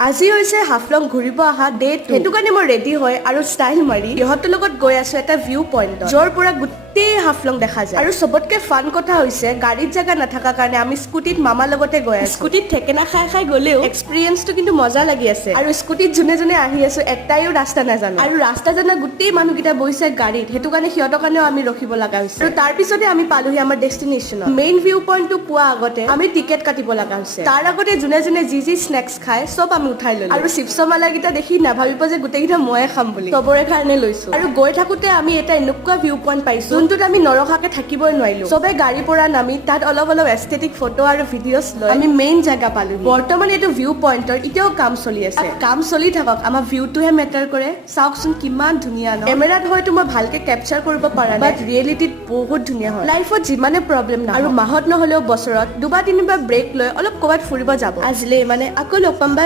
আজি হৈছে হাফলং ঘুৰিব অহা ডে 2 হেতু কাৰণে মই ৰেডি হয় আৰু ষ্টাইল মাৰি ইহঁতৰ লগত গৈ আছো এটা ভিউ পইণ্ট যৰ পৰা গোটেই হাফলং দেখা যায় আৰু সবতকে ফান কথা হৈছে গাড়ীত জাগা নাথাকা কাৰণে আমি স্কুটিত মামা লগতে গৈ আছো স্কুটিত ঠেকেনা খাই গলেও এক্সপেৰিয়েন্সটো কিন্তু মজা লাগি আছে আৰু স্কুটিত জুনে আহি আছো একটাইও ৰাস্তা নাজানো আৰু ৰাস্তা জানা গোটেই মানুহকেইটা বহিছে গাড়ীত হেতু কাৰণে সিহঁতৰ কাৰণেও আমি ৰখিব লগা হৈছে আৰু তাৰ পিছতে আমি পালোহি আমাৰ ডেষ্টিনেশ্যন মেইন ভিউ পইণ্টটো পোৱা আগতে আমি টিকেট কাটিব লগা হৈছে তাৰ আগতে জুনে যি স্নেক্স খায় সব আমি উঠাই ললো আৰু চিপছৰ মালাকেইটা দেখি নাভাবিব যে গোটেইকেইটা ময়ে খাম বুলি চবৰে কাৰণে লৈছো আৰু গৈ থাকোতে আমি এটা এনেকুৱা ভিউ পইণ্ট পাইছো যোনটোত আমি নৰখাকে থাকিবই নোৱাৰিলো সবে গাড়ীৰ পৰা নামি তাত অলপ এস্থেটিক ফটো আৰু ভিডিঅ'ছ লৈ আমি মেইন জাগা পালো বৰ্তমান এইটো ভিউ পইণ্টৰ এতিয়াও কাম চলি আছে কাম চলি থাকক আমাৰ ভিউটোহে মেটাৰ কৰে চাওকচোন কিমান ধুনীয়া ন কেমেৰাত হয়তো মই ভালকে কেপচাৰ কৰিব পৰা নাই বাট ৰিয়েলিটিত বহুত ধুনীয়া হয় লাইফত যিমানে প্ৰব্লেম না আৰু মাহত নহলেও বছৰত দুবাৰ তিনিবাৰ ব্ৰেক লৈ অলপ ক'ৰবাত ফুৰিব যাব আজিলে মানে আকৌ লগ পাম বাই